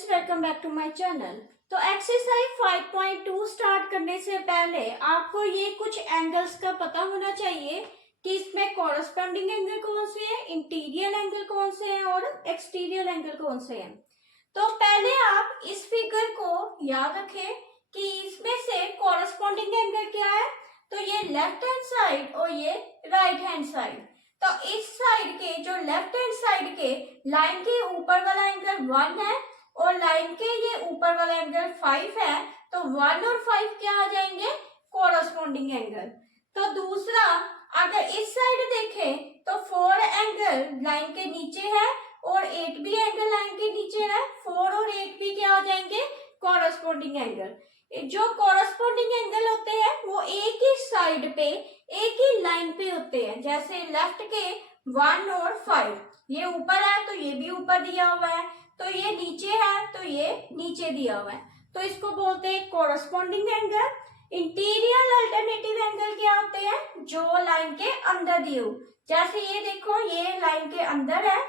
Friends, welcome back to my channel. तो exercise 5.2 start करने से पहले आपको ये कुछ एंगल्स का पता होना चाहिए कि इसमें कॉरस्पॉन्डिंग एंगल कौन से हैं, इंटीरियर एंगल कौन से हैं और एक्सटीरियर एंगल कौन से हैं। तो पहले आप इस फिगर को याद रखें कि इसमें से कॉरस्पॉन्डिंग एंगल क्या है। तो ये लेफ्ट हैंड साइड और ये राइट हैंड साइड। तो इस साइड के जो लेफ्ट हैंड साइड के लाइन के ऊपर वाला एंगल 1 है और लाइन के ये ऊपर वाला एंगल 5 है। तो 1 और 5 क्या आ जाएंगे, कॉरस्पॉन्डिंग एंगल। तो दूसरा, अगर इस साइड देखें तो 4 एंगल लाइन के नीचे है और 8 भी एंगल लाइन के नीचे है। 4 और 8 भी क्या आ जाएंगे, कॉरस्पॉन्डिंग एंगल। जो कॉरस्पॉन्डिंग एंगल होते हैं वो एक ही साइड पे एक ही लाइन पे होते हैं। जैसे लेफ्ट के 1 और 5, ये ऊपर है तो ये भी ऊपर दिया हुआ है, तो ये नीचे है तो ये नीचे दिया हुआ है, तो इसको बोलते हैं corresponding angle. Interior alternative angle क्या होते हैं, जो लाइन के अंदर दिए हो। जैसे ये देखो, ये लाइन के अंदर है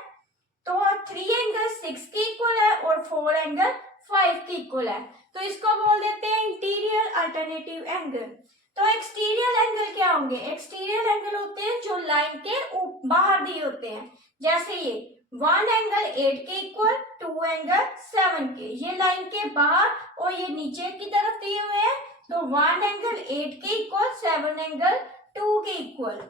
तो 3 एंगल 6 के इक्वल है और 4 एंगल 5 के इक्वल है, तो इसको बोल देते हैं इंटीरियर अल्टरनेटिव एंगल। तो एक्सटीरियर एंगल क्या होंगे, एक्सटीरियर एंगल होते हैं जो लाइन के बाहर दिए होते हैं। जैसे ये 1 एंगल 8 के इक्वल, 2 एंगल 7 के, ये लाइन के बाहर और ये नीचे की तरफ दिए हुए हैं। तो 1 एंगल 8 के इक्वल, 7 एंगल 2 के इक्वल।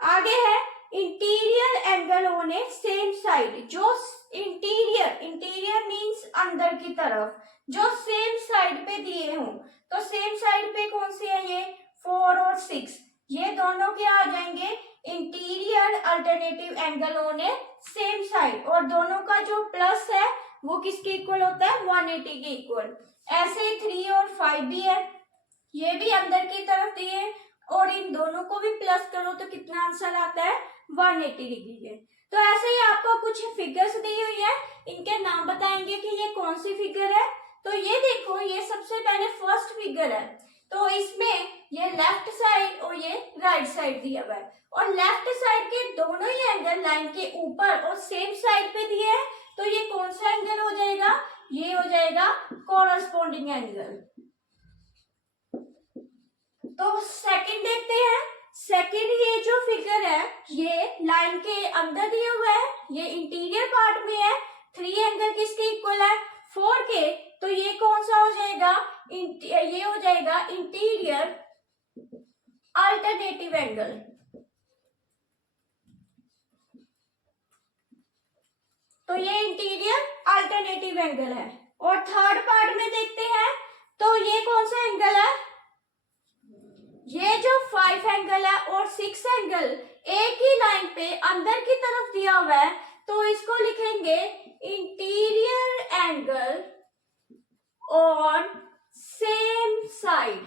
आगे है इंटीरियर एंगल होने सेम साइड। जो इंटीरियर मींस अंदर की तरफ, जो सेम साइड पे दिए हों। तो सेम साइड पे कौन से है, ये 4 और 6, ये दोनों क्या आ जाएंगे, इंटीरियर अल्टरनेटिव एंगल होने सेम साइड। और दोनों का जो प्लस है वो किसके इक्वल होता है, 180 के इक्वल। ऐसे 3 और 5 भी है, ये भी अंदर की तरफ दिए और इन दोनों को भी प्लस करो तो कितना आंसर आता है, 180 डिग्री के। तो ऐसे ही आपको कुछ फिगर्स दी हुई है, इनके नाम बताएंगे कि ये कौन सी फिगर है। तो ये देखो, ये सबसे पहले फर्स्ट फिगर है। तो इसमें ये लेफ्ट साइड और ये राइट साइड दिया हुआ है और लेफ्ट साइड के दोनों ही एंगल लाइन के ऊपर और सेम साइड पे दिए हैं। तो ये कौन सा एंगल हो जाएगा, ये हो जाएगा कॉरस्पॉन्डिंग एंगल। तो सेकंड देखते हैं। सेकंड, ये जो फिगर है ये लाइन के अंदर दिया हुआ है, ये इंटीरियर पार्ट में है। 3 एंगल किसके इक्वल है, 4 के। तो ये कौन सा हो जाएगा, ये हो जाएगा इंटीरियर अल्टरनेटिव एंगल। तो ये इंटीरियर अल्टरनेटिव एंगल है। और थर्ड पार्ट में देखते हैं, तो ये कौन सा एंगल है, ये जो 5 एंगल है और 6 एंगल एक ही लाइन पे अंदर की तरफ दिया हुआ है, तो इसको लिखेंगे interior angle on same side.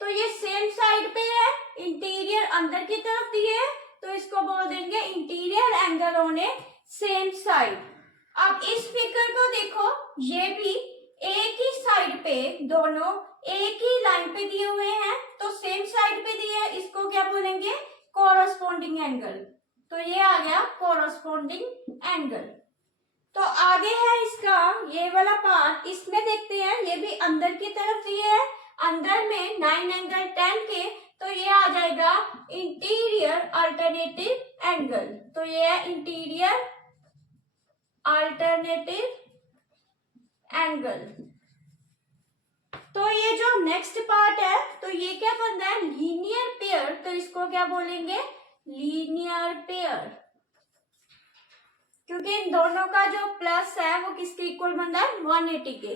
तो ये सेम साइड पे है, इंटीरियर अंदर की तरफ दिए है, तो इसको बोल देंगे interior angle on A same side. अब इस फिगर को देखो, ये भी एक ही साइड पे, दोनों एक ही लाइन पे दिए हुए हैं, तो सेम साइड पे दिए है, इसको क्या बोलेंगे, कॉरस्पॉन्डिंग एंगल। तो ये आ गया कॉरस्पॉन्डिंग एंगल। तो आगे है इसका ये वाला पार्ट, इसमें देखते हैं, ये भी अंदर की तरफ दिए है, अंदर में 9 एंगल 10 के, तो ये आ जाएगा इंटीरियर अल्टरनेटिव एंगल। तो ये है इंटीरियर अल्टरनेटिव एंगल। तो ये जो नेक्स्ट पार्ट है, तो ये क्या बनता है, लीनियर पेयर। तो इसको क्या बोलेंगे, लीनियर पेयर, क्योंकि इन दोनों का जो प्लस है वो किसके इक्वल बनता है, 180 के।